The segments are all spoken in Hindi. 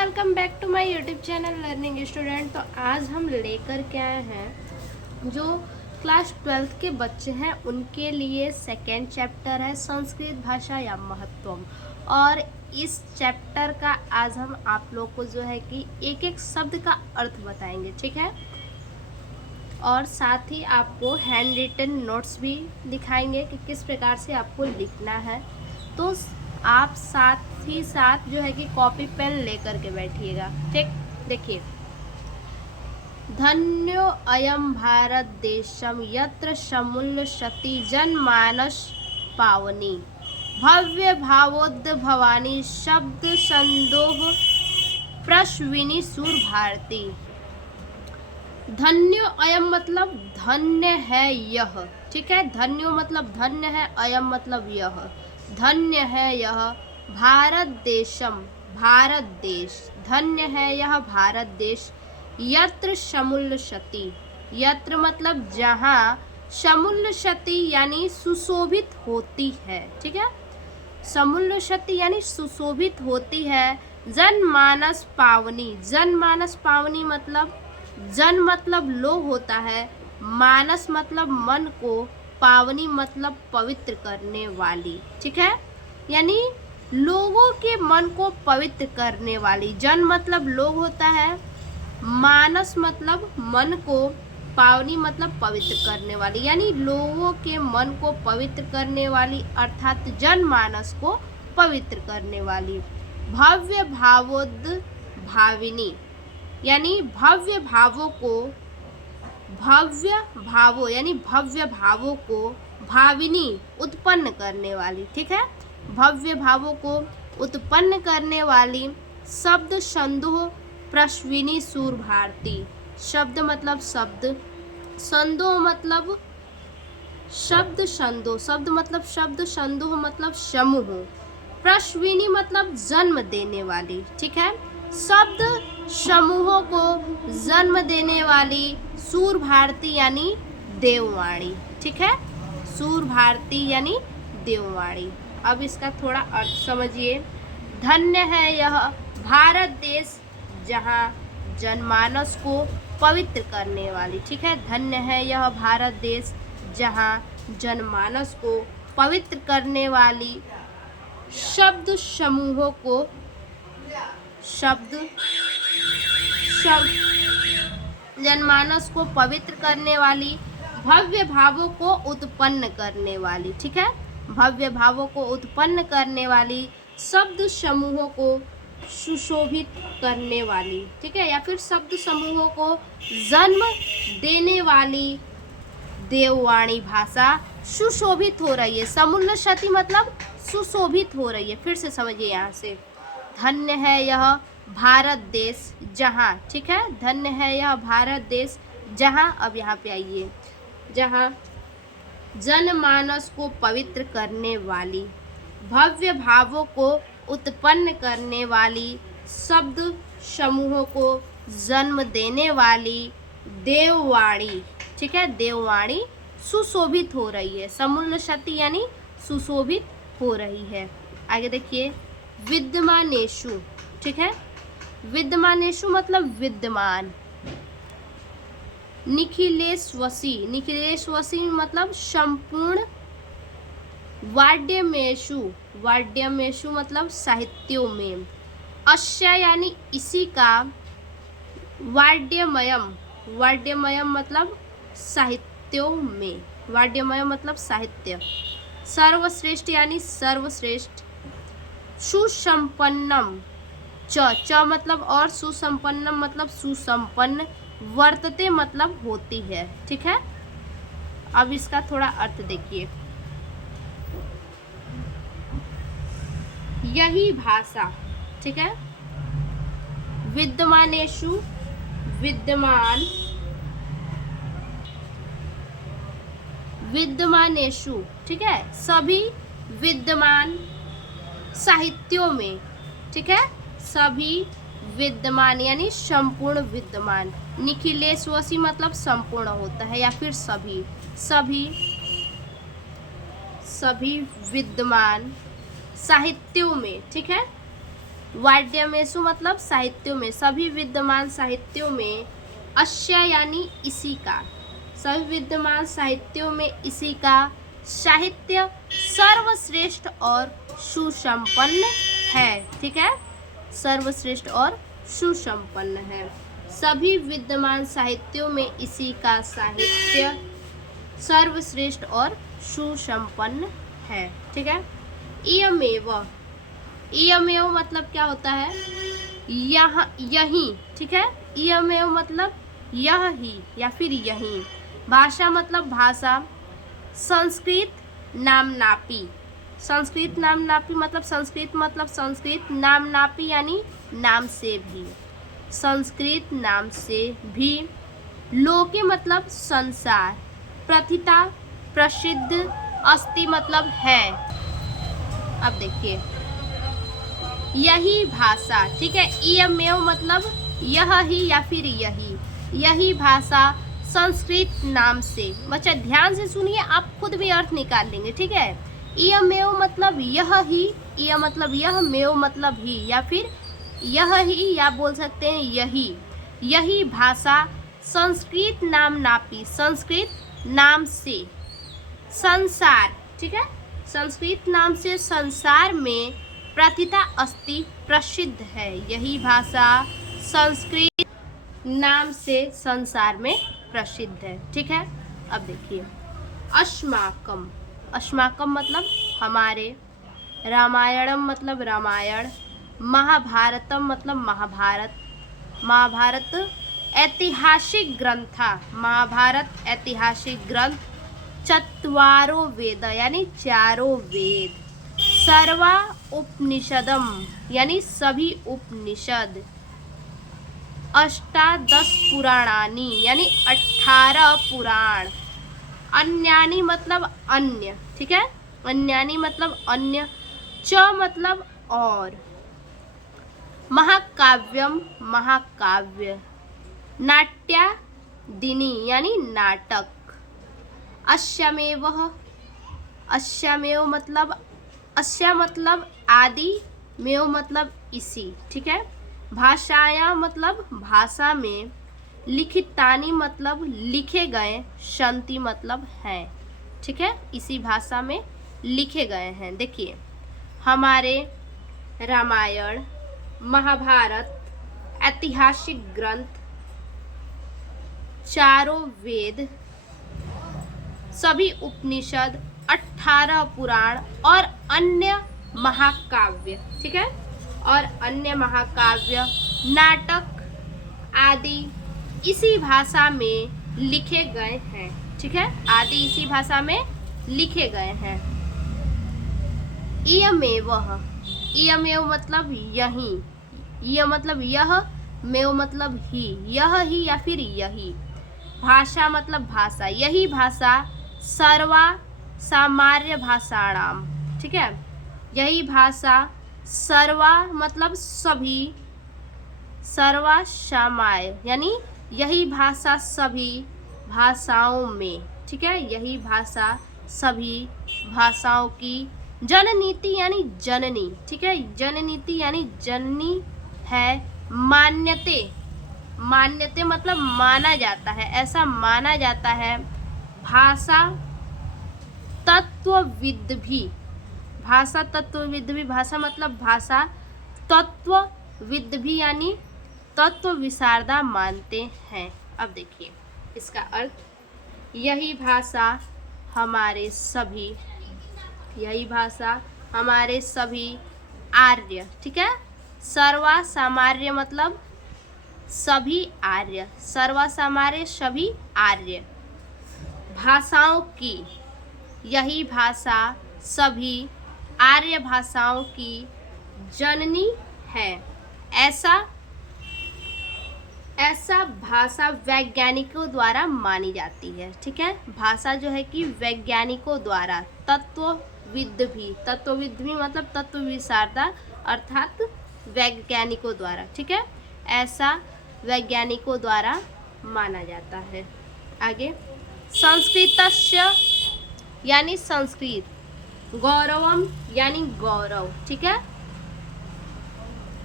Welcome back to my YouTube channel learning student. तो आज हम लेकर के आए हैं जो क्लास 12th के बच्चे हैं उनके लिए सेकेंड चैप्टर है संस्कृत भाषा या महत्वम। और इस चैप्टर का आज हम आप लोग को जो है कि एक एक शब्द का अर्थ बताएंगे, ठीक है। और साथ ही आपको हैंड रिटन नोट्स भी दिखाएंगे कि किस प्रकार से आपको लिखना है। तो आप साथ ही साथ जो है कि कॉपी पेन लेकर के बैठिएगा, ठीक। देखिए, धन्यो अयम भारत देशम यत्र समुल्लसति जनमानस पावनी भव्य भावोद्ध भवानी शब्द संदोह प्रश्विनी सुर भारती। धन्यो अयम मतलब धन्य है यह, ठीक है। धन्यो मतलब धन्य है, अयम मतलब यह, धन्य है यह भारत देशम, भारत देश, धन्य है यह भारत देश। यत्र समुल्लसति, यत्र मतलब जहाँ, समुल्लसति यानी सुशोभित होती है, ठीक है। समुल्लसति यानी सुशोभित होती है। जनमानस पावनी, जनमानस पावनी मतलब जन मतलब लोग होता है, मानस मतलब मन को, पावनी मतलब पवित्र करने वाली, ठीक है। यानी लोगों के मन को पवित्र करने वाली। जन मतलब लोग होता है, मानस मतलब मन को, पावनी मतलब पवित्र करने वाली, यानी लोगों के मन को पवित्र करने वाली अर्थात जनमानस को पवित्र करने वाली। भव्य भावोद्ध भाविनी यानी भव्य भावों को, भव्य भावों यानी भव्य भावों को भाविनी उत्पन्न करने वाली, ठीक है। भव्य भावों को उत्पन्न करने वाली शब्द संदोह प्रश्विनी सुर भारती। शब्द मतलब शब्द, संदोह मतलब शब्द, संदोह शब्द मतलब शब्द, संदोह मतलब समूह, प्रश्विनी मतलब जन्म देने वाली, ठीक है। शब्द समूहों को जन्म देने वाली सुर भारती यानी देववाणी, ठीक है। सुर भारती यानी देववाणी। अब इसका थोड़ा अर्थ समझिए। धन्य है यह भारत देश जहाँ जनमानस को पवित्र करने वाली, ठीक है। धन्य है यह भारत देश जहाँ जनमानस को पवित्र करने वाली शब्द समूहों को, जनमानस को पवित्र करने वाली, भव्य भावों को उत्पन्न करने वाली, ठीक है। भव्य भावों को उत्पन्न करने वाली, शब्द समूहों को सुशोभित करने वाली, ठीक है। या फिर शब्द समूहों को जन्म देने वाली देववाणी भाषा सुशोभित हो रही है। समुल्लसति मतलब सुशोभित हो रही है। फिर से समझिए यहाँ से, धन्य है यह भारत देश जहाँ, ठीक है। धन्य है यह भारत देश जहाँ, अब यहाँ पे आइए, जहाँ जनमानस को पवित्र करने वाली, भव्य भावों को उत्पन्न करने वाली, शब्द समूहों को जन्म देने वाली देववाणी, ठीक है। देववाणी सुशोभित हो रही है। समुल्लसति यानी सुशोभित हो रही है। आगे देखिए, विद्यमानेषु, ठीक है। विद्यमानेषु मतलब विद्यमान। निखिलेश्वसी, निखिलेश्वसी मतलब संपूर्ण। वाड्यमेषु, वाड्यमेषु मतलब साहित्यों में। अस्य यानी इसी का। वाड्यमयम, वाड्यमयम मतलब साहित्यों में, वाड्यमयम मतलब साहित्य। सर्वश्रेष्ठ यानी सर्वश्रेष्ठ। सुसंपन्नम, च मतलब और, सुसंपन्नम मतलब सुसंपन्न। वर्तते मतलब होती है, ठीक है। अब इसका थोड़ा अर्थ देखिए। यही भाषा, ठीक है। विद्यमानेषु विद्यमान, विद्यमानेषु, ठीक है, सभी विद्यमान साहित्यों में, ठीक है। सभी विद्यमान यानी संपूर्ण विद्यमान। निखिलेश्वसी मतलब संपूर्ण होता है या फिर सभी, सभी, सभी विद्यमान साहित्यों में, ठीक है। वाड्यमेषु मतलब साहित्यों में, सभी विद्यमान साहित्यों में, अस्य यानी इसी का, सभी विद्यमान साहित्यों में इसी का साहित्य सर्वश्रेष्ठ और सुसंपन्न है। ठीक है, सर्वश्रेष्ठ और सुसंपन्न है। सभी विद्यमान साहित्यों में इसी का साहित्य सर्वश्रेष्ठ और सुसंपन्न है। ठीक है, इयमेव, इयमेव मतलब क्या होता है, यह, यही। ठीक है, इयमेव मतलब यह ही या फिर यही। भाषा मतलब भाषा, संस्कृत नामनापी, संस्कृत नामनापी मतलब संस्कृत नामनापी यानी नाम से भी, संस्कृत नाम से भी। लोके मतलब संसार, प्रथिता प्रसिद्ध, अस्ति मतलब है। अब देखिए यही भाषा, ठीक है, इयमेव मतलब यह ही या फिर यही, यही भाषा संस्कृत नाम से। बच्चा ध्यान से सुनिए, आप खुद भी अर्थ निकाल लेंगे। ठीक है, इयमेव मतलब यह ही, इय मतलब यह, मेव मतलब ही या फिर यह ही, या बोल सकते हैं यही, यही भाषा संस्कृत नामनापी, संस्कृत नाम से संसार, ठीक है, संस्कृत नाम से संसार में प्रथिता अस्ति, प्रसिद्ध है। यही भाषा संस्कृत नाम से संसार में प्रसिद्ध है। ठीक है, अब देखिए अस्माकम, अस्माकम मतलब हमारे, रामायणम मतलब रामायण, महाभारतम मतलब महाभारत, महाभारत ऐतिहासिक ग्रंथ, महाभारत ऐतिहासिक ग्रंथ, चत्वारो वेद यानी चारों वेद, सर्वा उपनिषदम यानी सभी उपनिषद, अष्टादश पुराणानी यानी 18 पुराण, अन्यानी मतलब अन्य। ठीक है, अन्यानी मतलब अन्य, च मतलब और, महाकाव्यम महाकाव्य, नाट्यादिनी यानी नाटक, अश्यमेव, अश्यमेव मतलब, अश्य मतलब आदि, मेव मतलब इसी। ठीक है, भाषाया मतलब भाषा में, लिखितानी मतलब लिखे गए, शंति मतलब हैं। ठीक है, इसी भाषा में लिखे गए हैं। देखिए हमारे रामायण, महाभारत ऐतिहासिक ग्रंथ, चारों वेद, सभी उपनिषद, 18 पुराण और अन्य महाकाव्य। ठीक है, और अन्य महाकाव्य, नाटक आदि इसी भाषा में लिखे गए हैं। ठीक है, आदि इसी भाषा में लिखे गए हैं। इयमेव, इयमेव मतलब यही, इय मतलब यह, मेव मतलब ही, यह ही या फिर यही। भाषा मतलब भाषा, यही भाषा सर्वा सामान्य भाषाणाम। ठीक है, यही भाषा सर्वा मतलब सभी, सर्वा सामाय यानी यही भाषा सभी भाषाओं में। ठीक है, यही भाषा सभी भाषाओं की, जननीति यानी जननी। ठीक है, जननीति यानी जननी है, मान्यते, मान्यते मतलब माना जाता है, ऐसा माना जाता है। भाषा तत्वविद भी, भाषा तत्वविद भी, भाषा मतलब भाषा, तत्वविद भी यानी तत्व विशारदा मानते हैं। अब देखिए इसका अर्थ, यही भाषा हमारे सभी, यही भाषा हमारे सभी आर्य। ठीक है, सर्वा सामान्य मतलब सभी आर्य, सर्वा सामान्य सभी आर्य भाषाओं की, यही भाषा सभी आर्य भाषाओं की जननी है। ऐसा भाषा वैज्ञानिकों द्वारा मानी जाती है। ठीक है, भाषा जो है कि वैज्ञानिकों द्वारा, तत्वविद भी मतलब तत्व विशारदा अर्थात वैज्ञानिकों द्वारा। ठीक है, ऐसा वैज्ञानिकों द्वारा माना जाता है। आगे संस्कृतस्य यानी संस्कृत, गौरवम यानी गौरव। ठीक है,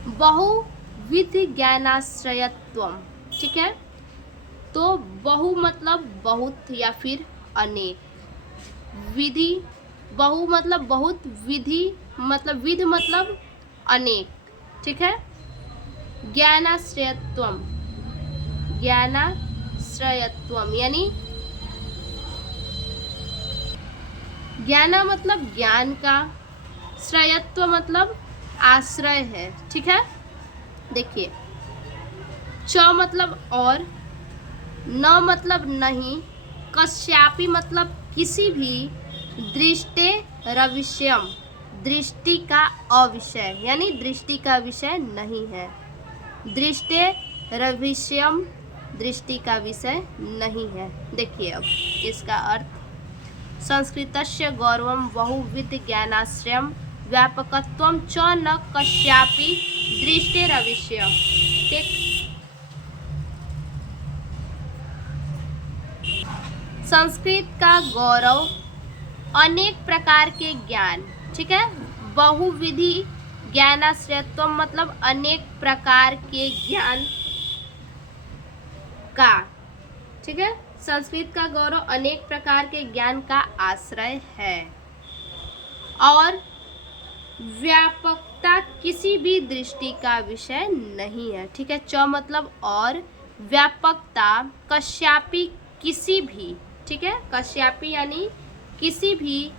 बहुविध ज्ञानाश्रयत्वम, ठीक है। तो बहु मतलब बहुत या फिर अनेक, विधि, बहु मतलब बहुत, विधि मतलब विध मतलब अनेक, ठीक है। ज्ञानाश्रयत्वम, ज्ञानाश्रयत्वम यानी ज्ञाना मतलब ज्ञान का, श्रयत्व मतलब आश्रय है, ठीक है। देखिए, च मतलब और, न मतलब नहीं, कश्यापी मतलब किसी भी, दृष्टे रविष्यम, दृष्टि का अविषय यानी दृष्टि का विषय नहीं है। दृष्टे रविष्यम, दृष्टि का विषय नहीं है। देखिए अब इसका अर्थ, संस्कृतस्य गौरवं बहुविध ज्ञानाश्रयं व्यापकत्वं च न कस्यापि दृष्टेरविष्य, ठीक। संस्कृत का गौरव अनेक प्रकार के ज्ञान, ठीक है। बहुविधि ज्ञानाश्रयत्व मतलब अनेक प्रकार के ज्ञान का, ठीक है। संस्कृत का गौरव अनेक प्रकार के ज्ञान का आश्रय है और व्यापकता किसी भी दृष्टि का विषय नहीं है, ठीक है। च मतलब और, व्यापकता कश्यापी किसी भी, ठीक है। कश्यापी यानी किसी भी,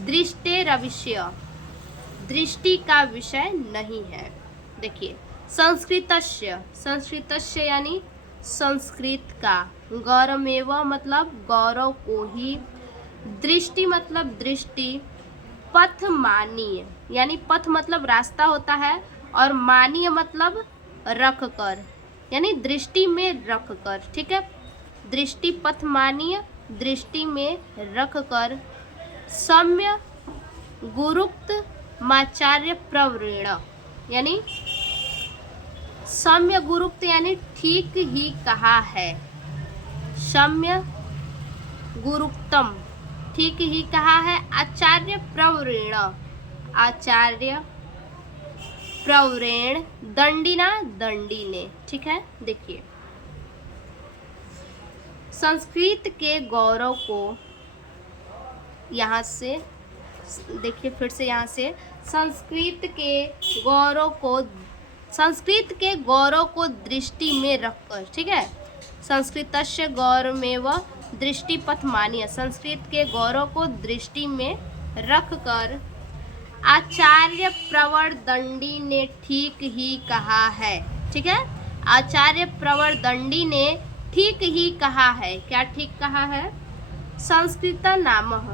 दृष्टेरविष्य दृष्टि का विषय नहीं है। देखिए, संस्कृतस्य, संस्कृतस्य यानी संस्कृत का, गौरवमेव मतलब गौरव को ही, दृष्टि मतलब दृष्टि, पथ मानीय यानी पथ मतलब रास्ता होता है और मानीय मतलब रख कर यानी दृष्टि में रख कर, ठीक है। दृष्टि पथ मानीय, दृष्टि में रख कर, सम्य गुरुक्त माचार्य प्रवृण यानी सम्य गुरुक्त यानी ठीक ही कहा है, सम्य गुरुक्तम ठीक ही कहा है, आचार्य प्रवृण, आचार्य प्रवृण, दंडिना दंडी ने, ठीक है। देखिए, संस्कृत के गौरव को यहाँ से देखिए, फिर से यहाँ से, संस्कृत के गौरव को दृष्टि में रखकर, ठीक है। संस्कृतस्य गौरवमेव दृष्टिपथ मानीय, संस्कृत के गौरव को दृष्टि में रखकर आचार्य प्रवर दंडी ने ठीक ही कहा है, ठीक है। आचार्य प्रवर दंडी ने ठीक ही कहा है। क्या ठीक कहा है? संस्कृत नामः,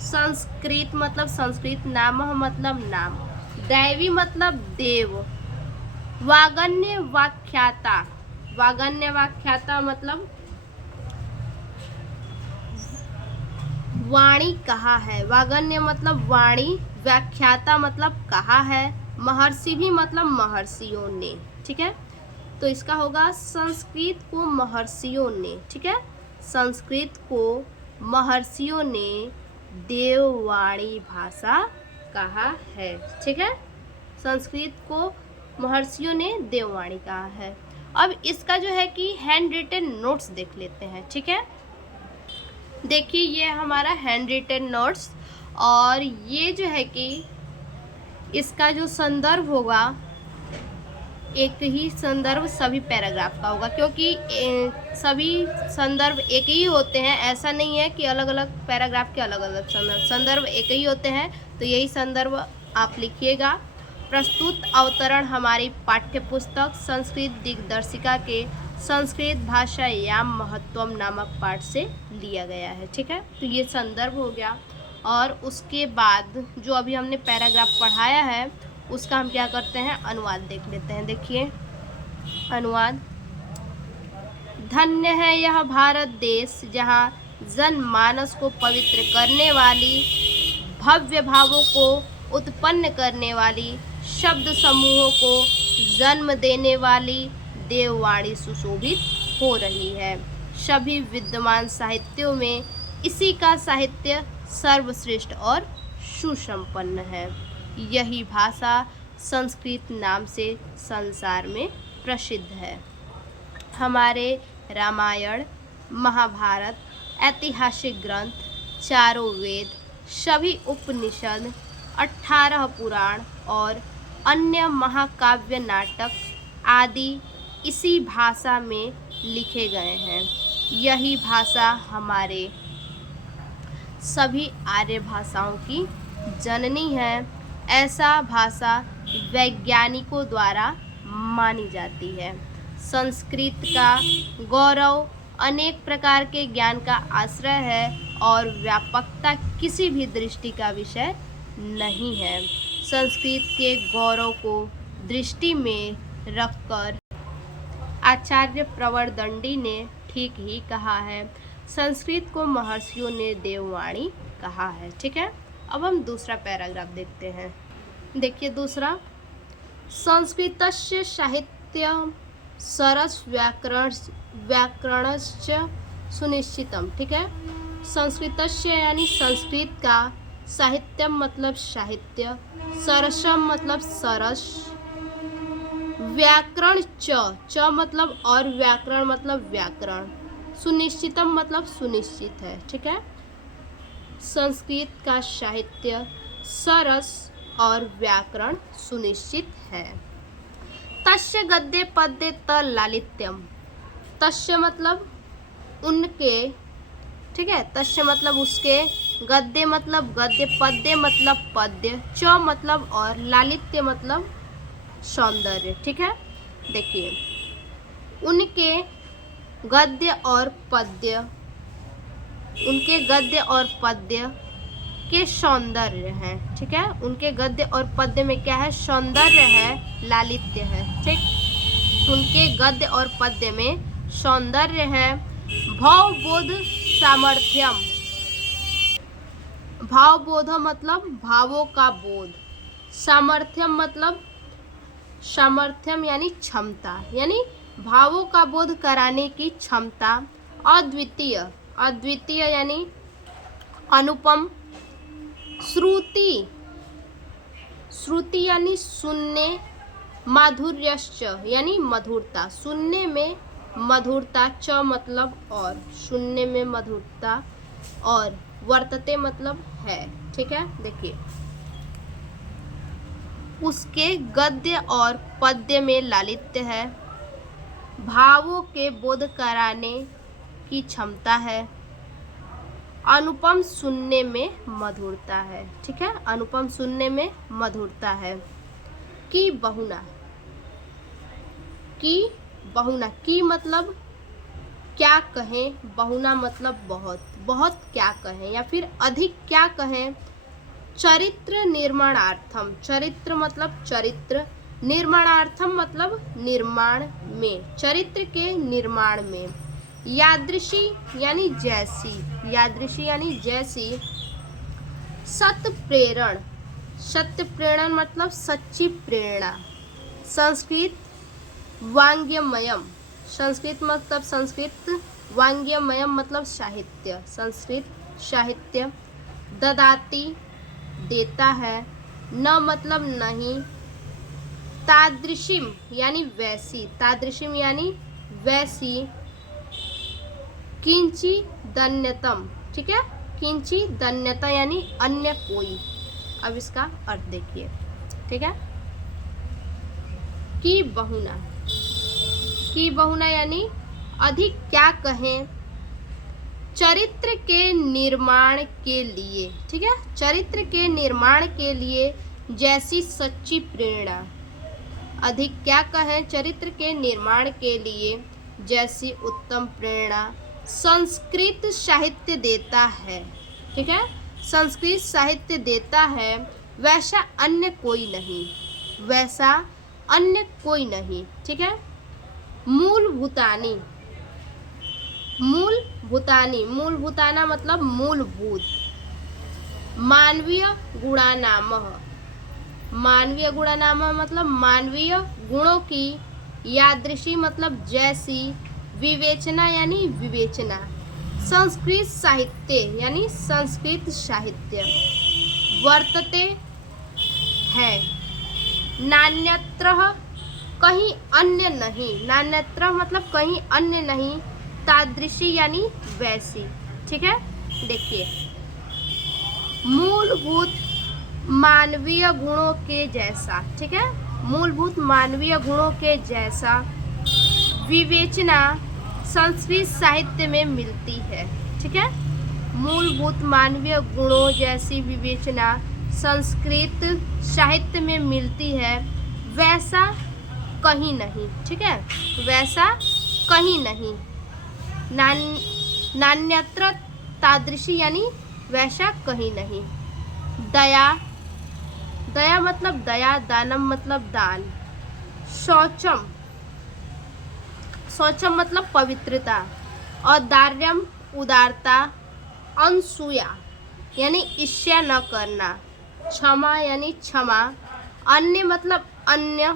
संस्कृत मतलब संस्कृत, नामः मतलब नाम, दैवी मतलब देव, वागन्य व्याख्याता, वागन्य व्याख्याता मतलब वाणी कहा है, वागन्य मतलब वाणी, व्याख्याता मतलब कहा है, महर्षि भी मतलब महर्षियों ने, ठीक है। तो इसका होगा संस्कृत को महर्षियों ने, ठीक है। संस्कृत को महर्षियों ने देववाणी भाषा कहा है, ठीक है। संस्कृत को महर्षियों ने देववाणी कहा है। अब इसका जो है कि हैंड रिटन नोट्स देख लेते हैं, ठीक है। देखिए, ये हमारा हैंड रिटन नोट्स, और ये जो है कि इसका जो संदर्भ होगा, एक ही संदर्भ सभी पैराग्राफ का होगा, क्योंकि सभी संदर्भ एक ही होते हैं। ऐसा नहीं है कि अलग अलग पैराग्राफ के अलग अलग संदर्भ एक ही होते हैं। तो यही संदर्भ आप लिखिएगा। प्रस्तुत अवतरण हमारी पाठ्य पुस्तक संस्कृत दिग्दर्शिका के संस्कृत भाषायां महत्वम नामक पाठ से लिया गया है, ठीक है। तो ये संदर्भ हो गया, और उसके बाद जो अभी हमने पैराग्राफ पढ़ाया है उसका हम क्या करते हैं, अनुवाद देख लेते हैं। देखिए, अनुवाद, धन्य है यह भारत देश जहाँ जनमानस को पवित्र करने वाली, भव्य भावों को उत्पन्न करने वाली, शब्द समूहों को जन्म देने वाली देववाणी सुशोभित हो रही है। सभी विद्यमान साहित्यों में इसी का साहित्य सर्वश्रेष्ठ और सुसंपन्न है। यही भाषा संस्कृत नाम से संसार में प्रसिद्ध है। हमारे रामायण, महाभारत, ऐतिहासिक ग्रंथ, चारों वेद, सभी उपनिषद, 18 पुराण और अन्य महाकाव्य, नाटक आदि इसी भाषा में लिखे गए हैं। यही भाषा हमारे सभी आर्य भाषाओं की जननी है। ऐसा भाषा वैज्ञानिकों द्वारा मानी जाती है। संस्कृत का गौरव अनेक प्रकार के ज्ञान का आश्रय है और व्यापकता किसी भी दृष्टि का विषय नहीं है। संस्कृत के गौरव को दृष्टि में रखकर आचार्य प्रवरदंडी ने ठीक ही कहा है। संस्कृत को महर्षियों ने देववाणी कहा है। ठीक है, अब हम दूसरा पैराग्राफ देखते हैं। देखिए दूसरा, संस्कृतस्य साहित्यम सरस व्याकरणश्च सुनिश्चितम। ठीक है, संस्कृतस्य यानी संस्कृत का, साहित्यम मतलब साहित्य, सरसम मतलब सरस, व्याकरण च मतलब और, व्याकरण मतलब व्याकरण, सुनिश्चितम मतलब सुनिश्चित है। ठीक है, संस्कृत का साहित्य सरस और व्याकरण सुनिश्चित है। तस्य गद्य पद्य त लालित्यम। तस्य मतलब उनके, ठीक है, तस्य मतलब उसके, गद्य मतलब गद्य, पद्य मतलब पद्य, च मतलब और, लालित्य मतलब सौंदर्य। ठीक है, देखिए उनके गद्य और पद्य, उनके गद्य और पद्य के सौंदर्य है। ठीक है, उनके गद्य और पद्य में क्या है? सौंदर्य है, लालित्य है। ठीक, उनके गद्य और पद्य में सौंदर्य है। भावबोध सामर्थ्यम। भावबोध मतलब भावों का बोध, सामर्थ्यम मतलब सामर्थ्यम यानी क्षमता, यानी भावों का बोध कराने की क्षमता। अद्वितीय, अद्वितीय यानी अनुपम। श्रुति, श्रुति यानी सुनने। माधुर्यश्च यानी मधुरता, सुनने में मधुरता। च मतलब और, सुनने में मधुरता और, वर्तते मतलब है। ठीक है, देखिए उसके गद्य और पद्य में लालित्य है, भावों के बोध कराने की क्षमता है, अनुपम सुनने में मधुरता है। ठीक है, अनुपम सुनने में मधुरता है। की बहुना, की बहुना, की मतलब क्या कहें, बहुना मतलब बहुत, बहुत क्या कहें या फिर अधिक क्या कहें। चरित्र निर्माणार्थम, चरित्र मतलब चरित्र, निर्माणार्थम मतलब निर्माण में, चरित्र के निर्माण में। यादृशी यानी जैसी, यादृशी यानी जैसी। सत्य प्रेरण, सत्य प्रेरण मतलब सच्ची प्रेरणा। संस्कृत वांग्यमयम, संस्कृत मतलब संस्कृत, वांग्यमयम मतलब साहित्य, संस्कृत साहित्य। ददाती देता है, न मतलब नहीं। तादृशिम यानी वैसी, तादृशिम यानी वैसी। किंची दन्यतम, ठीक है, किंची दन्यता यानी अन्य कोई। अब इसका अर्थ देखिए। ठीक है, की बहुना, की बहुना यानी अधिक क्या कहें, चरित्र के निर्माण के लिए। ठीक है, चरित्र के निर्माण के लिए जैसी सच्ची प्रेरणा। अधिक क्या कहें, चरित्र के निर्माण के लिए जैसी उत्तम प्रेरणा संस्कृत साहित्य देता है। ठीक है, संस्कृत साहित्य देता है, वैसा अन्य कोई नहीं, वैसा अन्य कोई नहीं। ठीक है, मूलभूतानी, मूलभूतानी, मूलभूताना मतलब मूलभूत। मानवीय गुणानामः, मानवीय गुणानामः मतलब मानवीय गुणों की। यादृशी मतलब जैसी। विवेचना यानी विवेचना। संस्कृत साहित्य यानी संस्कृत साहित्य। वर्तते है, नान्यत्र कहीं अन्य नहीं, नान्यत्र मतलब कहीं अन्य नहीं, तादृशी यानी वैसी, ठीक है। देखिए, मूलभूत मानवीय गुणों के जैसा, ठीक है, मूलभूत मानवीय गुणों के जैसा विवेचना संस्कृत साहित्य में मिलती है, ठीक है। मूलभूत मानवीय गुणों जैसी विवेचना संस्कृत साहित्य में मिलती है, वैसा कहीं नहीं, ठीक है, वैसा कहीं नहीं। नान्यत्र तादृशी यानी वैसा कहीं नहीं। दया, दया मतलब दया, दानम मतलब दान। शौचम, शौचम मतलब पवित्रता। औदार्यम उदारता। अनसूया यानी ईर्ष्या न करना। क्षमा यानी क्षमा। अन्य मतलब अन्य।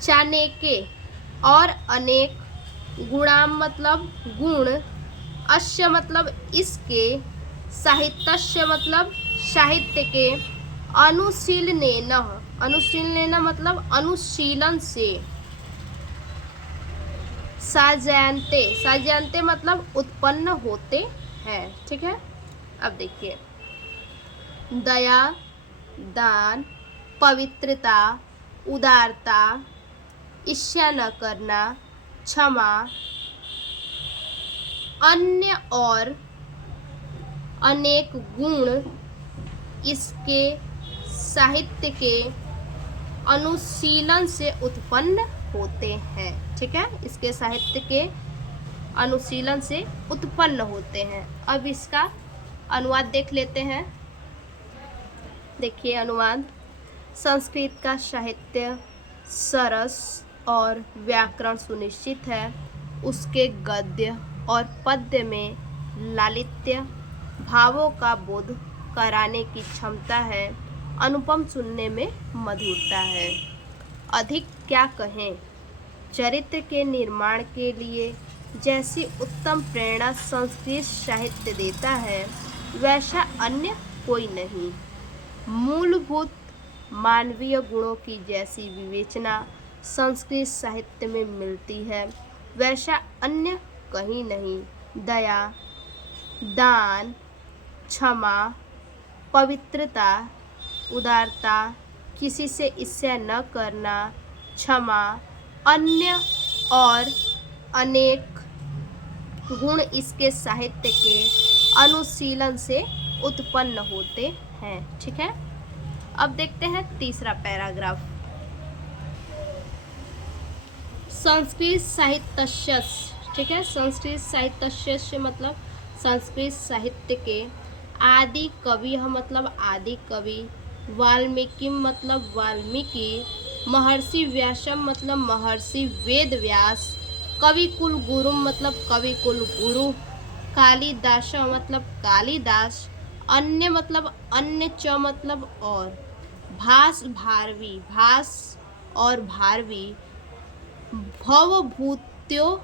चानेके और अनेक। गुणाम मतलब गुण। अस्य मतलब इसके। साहित्यस्य मतलब साहित्य के। अनुशीलनेन, अनुशीलनेन मतलब अनुशीलन से। साजयन्ते, साजयन्ते मतलब उत्पन्न होते हैं, ठीक है। अब देखिए, दया, दान, पवित्रता, उदारता, ईर्ष्या न करना, क्षमा, अन्य और अनेक गुण इसके साहित्य के अनुशीलन से उत्पन्न होते हैं, ठीक है, इसके साहित्य के अनुशीलन से उत्पन्न होते हैं। अब इसका अनुवाद देख लेते हैं। देखिए अनुवाद। संस्कृत का साहित्य सरस और व्याकरण सुनिश्चित है। उसके गद्य और पद्य में लालित्य, भावों का बोध कराने की क्षमता है। अनुपम, सुनने में मधुरता है। अधिक क्या कहें, चरित्र के निर्माण के लिए जैसी उत्तम प्रेरणा संस्कृत साहित्य देता है, वैसा अन्य कोई नहीं। मूलभूत मानवीय गुणों की जैसी विवेचना संस्कृत साहित्य में मिलती है, वैसा अन्य कहीं नहीं। दया, दान, क्षमा, पवित्रता, उदारता, किसी से ईर्ष्या न करना, क्षमा, अन्य और अनेक गुण इसके साहित्य के अनुशीलन से उत्पन्न होते हैं, ठीक है। अब देखते हैं तीसरा पैराग्राफ। संस्कृत साहित्यस्य, ठीक है, संस्कृत साहित्यस्य मतलब संस्कृत साहित्य के। आदि कवि मतलब आदि कवि। वाल्मीकि मतलब वाल्मीकि। महर्षि व्यासम मतलब महर्षि वेद व्यास। कवि कुल गुरु मतलब कवि कुल गुरु। कालिदास मतलब कालिदास। अन्य मतलब अन्य, च मतलब और। भास भारवी, भास और भारवी। भवभूत्योदयो,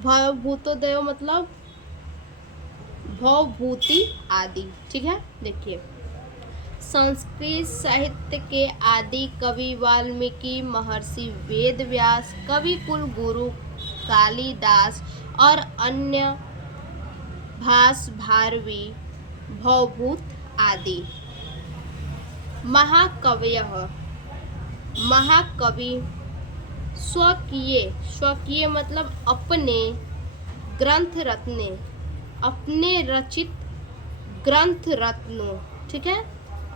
भवभूतोदयो मतलब भवभूति आदि, ठीक है। देखिए, संस्कृत साहित्य के आदि कवि वाल्मीकि, महर्षि वेद व्यास, कवि कुल गुरु कालिदास और अन्य भास भारवी, भवभूत आदि। महाकवयः, महाकवि। स्वकीय, स्वकीय मतलब अपने। ग्रंथ रत्ने, अपने रचित ग्रंथ रत्नों, ठीक है,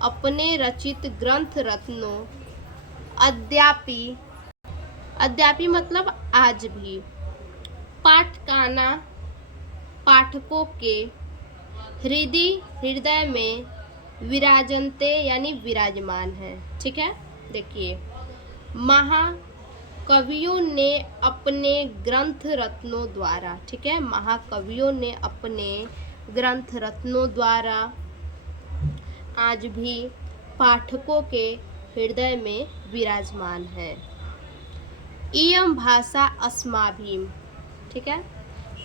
अपने रचित ग्रंथ रत्नों। अद्यापि, अद्यापि मतलब आज भी। पाठकाना, पाठकों के। हृदय में। विराजन्ते यानी विराजमान है, ठीक है। देखिए, महाकवियों ने अपने ग्रंथ रत्नों द्वारा, ठीक है, महाकवियों ने अपने ग्रंथ रत्नों द्वारा आज भी पाठकों के हृदय में विराजमान है। इयं भाषा अस्माभिम, ठीक है,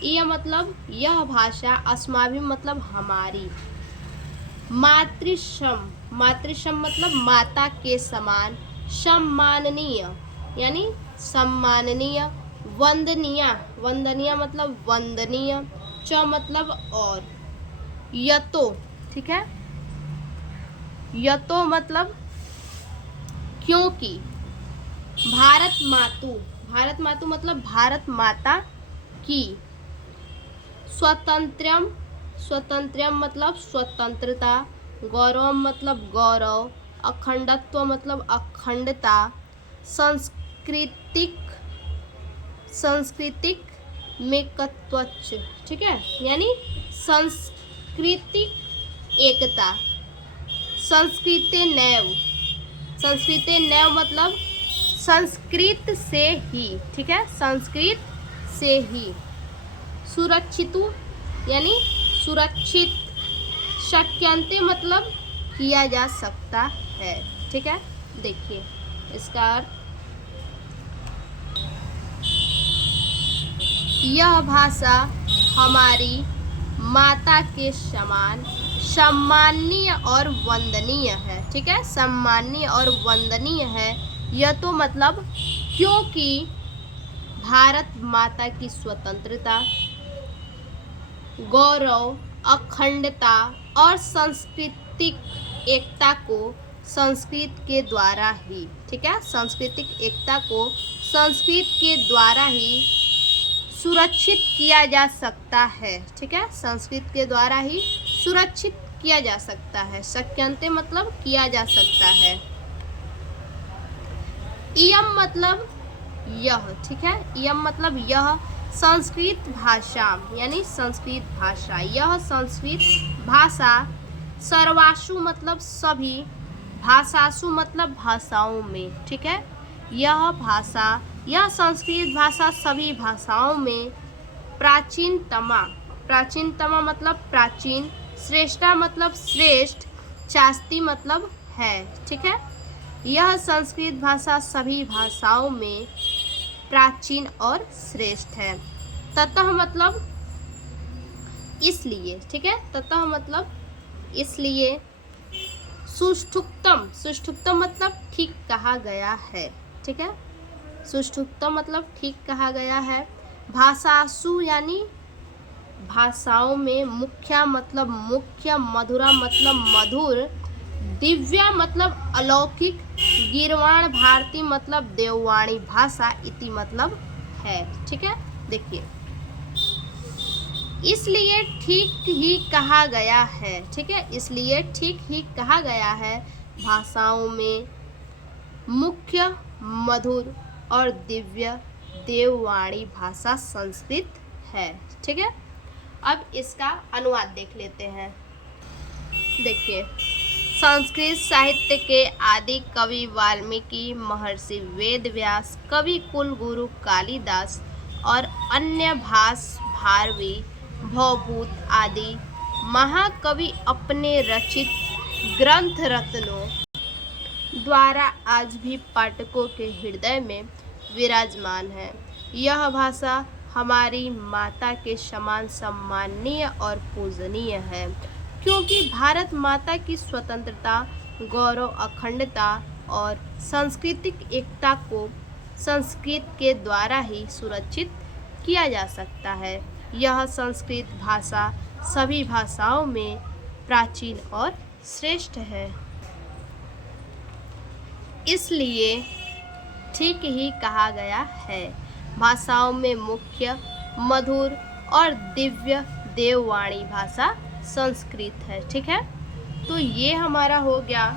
यह मतलब यह भाषा, अस्माभिम मतलब हमारी। मातृसम, मातृसम मतलब माता के समान, सम्माननीय यानी सम्माननीय, वंदनीय, वंदनीय मतलब वंदनीय, च मतलब और, यतो, ठीक है, यतो मतलब क्योंकि, भारत मातु, भारत मातु मतलब भारत माता की, स्वतंत्रम, स्वतंत्रम मतलब स्वतंत्रता, गौरवम मतलब गौरव, अखंडत्व मतलब अखंडता, सांस्कृतिक, सांस्कृतिक मेकत्वच, ठीक है, यानी सांस्कृतिक एकता, संस्कृते नैव, संस्कृते नैव मतलब संस्कृत से ही, ठीक है, संस्कृत से ही, सुरक्षितु यानी सुरक्षित, शक्यंते मतलब किया जा सकता है, ठीक है। देखिए इसका अर्थ, यह भाषा हमारी माता के समान सम्माननीय और वंदनीय है, ठीक है, सम्माननीय और वंदनीय है। यह तो मतलब क्योंकि भारत माता की स्वतंत्रता, गौरव, अखंडता और सांस्कृतिक एकता को संस्कृत के द्वारा ही, ठीक है, सांस्कृतिक एकता को संस्कृत के द्वारा ही सुरक्षित किया जा सकता है, ठीक है, संस्कृत के द्वारा ही सुरक्षित किया जा सकता है, शक्यंते मतलब किया जा सकता है। इयम मतलब यह, ठीक है, इयम मतलब यह, संस्कृत भाषा यानी संस्कृत भाषा, यह संस्कृत भाषा, सर्वासु मतलब सभी, भाषासु मतलब भाषाओं में, ठीक है, यह भाषा, यह संस्कृत भाषा सभी भाषाओं में प्राचीनतमा, प्राचीनतमा मतलब प्राचीन, श्रेष्ठा मतलब श्रेष्ठ, चास्ती मतलब है, ठीक है, यह संस्कृत भाषा सभी भाषाओं में प्राचीन और श्रेष्ठ है। ततः मतलब इसलिए, ठीक है, ततः मतलब इसलिए, सुष्ठुक्तम, सुष्ठुक्तम मतलब ठीक कहा गया है, ठीक है, सुष्ठुक्तम मतलब ठीक कहा गया है। भाषासु यानी भाषाओं में, मुख्या मतलब मुख्य, मधुरा मतलब मधुर, दिव्या मतलब अलौकिक, गीर्वाण भारती मतलब देववाणी भाषा इति मतलब है, ठीक है। देखिए इसलिए ठीक ही कहा गया है, ठीक है, इसलिए ठीक ही कहा गया है, भाषाओं में मुख्य, मधुर और दिव्य देववाणी भाषा संस्कृत है, ठीक है। अब इसका अनुवाद देख लेते हैं। देखिए, संस्कृत साहित्य के आदि कवि वाल्मीकि, महर्षि वेदव्यास, कवि कुलगुरु कालिदास और अन्य भारवी, भवभूत आदि महाकवि अपने रचित ग्रंथ रत्नों द्वारा आज भी पाठकों के हृदय में विराजमान है। यह भाषा हमारी माता के समान सम्माननीय और पूजनीय है, क्योंकि भारत माता की स्वतंत्रता, गौरव, अखंडता और सांस्कृतिक एकता को संस्कृत के द्वारा ही सुरक्षित किया जा सकता है। यह संस्कृत भाषा सभी भाषाओं में प्राचीन और श्रेष्ठ है, इसलिए ठीक ही कहा गया है, भाषाओं में मुख्य, मधुर और दिव्य देववाणी भाषा संस्कृत है, ठीक है। तो ये हमारा हो गया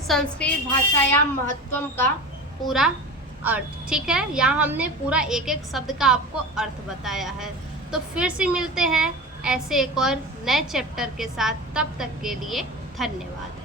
संस्कृत भाषायाम महत्वम का पूरा अर्थ, ठीक है। यहाँ हमने पूरा एक एक शब्द का आपको अर्थ बताया है। तो फिर से मिलते हैं ऐसे एक और नए चैप्टर के साथ, तब तक के लिए धन्यवाद।